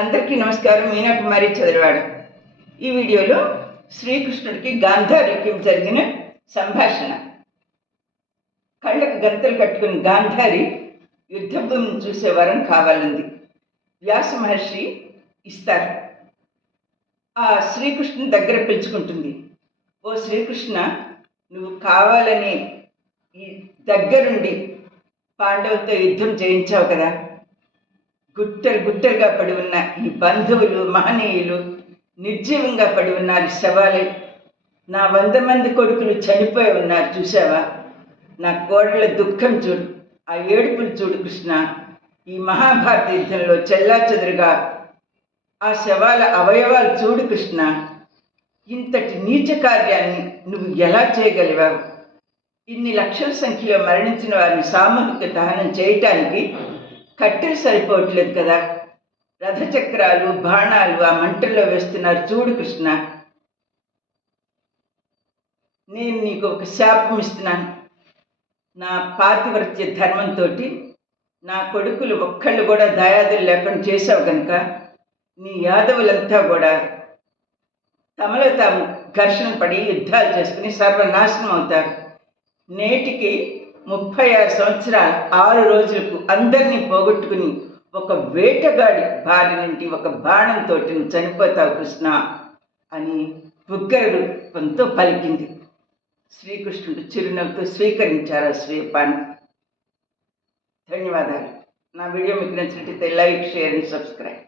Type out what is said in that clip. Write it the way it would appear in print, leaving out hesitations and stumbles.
అందరికీ నమస్కారం. మీనాకుమారి చదరవాడ. ఈ వీడియోలో శ్రీకృష్ణుడికి గాంధారికి జరిగిన సంభాషణ. కళ్ళకు గంతలు కట్టుకుని గాంధారి యుద్ధభూమిని చూసే వరం కావాలంది. వ్యాస మహర్షి ఇస్తారు. ఆ శ్రీకృష్ణుని దగ్గర పిలుచుకుంటుంది. ఓ శ్రీకృష్ణ, నువ్వు కావాలని ఈ దగ్గరుండి పాండవులతో యుద్ధం చేయించావు కదా. గుట్టలుగా పడి ఉన్న ఈ బంధువులు మహనీయులు నిర్జీవంగా పడి ఉన్నారు. శవాలే. నా 100 మంది కొడుకులు చనిపోయి ఉన్నారు, చూసావా? నా కోడళ్ళ దుఃఖం చూడు, ఆ ఏడుపులు చూడు కృష్ణ. ఈ మహాభారత యుద్ధంలో చెల్లాచెదురుగా ఆ శవాల అవయవాలు చూడు కృష్ణ. ఇంతటి నీచ కార్యాన్ని నువ్వు ఎలా చేయగలిగావు? ఇన్ని లక్షల సంఖ్యలో మరణించిన వారిని సామూహిక దహనం చేయటానికి కట్టెలు సరిపోవట్లేదు కదా. రథచక్రాలు బాణాలు ఆ మంటల్లో వేస్తున్నారు, చూడు కృష్ణ. నేను నీకు ఒక శాపం ఇస్తున్నాను. నా పాతివ్రత్య ధర్మంతో నా కొడుకులు ఒక్కళ్ళు కూడా దయాదులు లేకుండా చేసావు కనుక నీ యాదవులంతా కూడా తమలో తాము ఘర్షణ పడి యుద్ధాలు చేసుకుని సర్వనాశనం అవుతారు. నేటికి 36 సంవత్సరాలు 6 రోజులకు అందరినీ పోగొట్టుకుని ఒక వేటగాడి భార్య నుండి ఒక బాణంతో చనిపోతావు కృష్ణ అని ఉగ్ర రూపంతో పలికింది. శ్రీకృష్ణుడు చిరునవ్వుతో స్వీకరించారు ఆ శ్రీపాన్ని. ధన్యవాదాలు. నా వీడియో మీకు నచ్చినట్లయితే లైక్, షేర్ అండ్ సబ్స్క్రైబ్.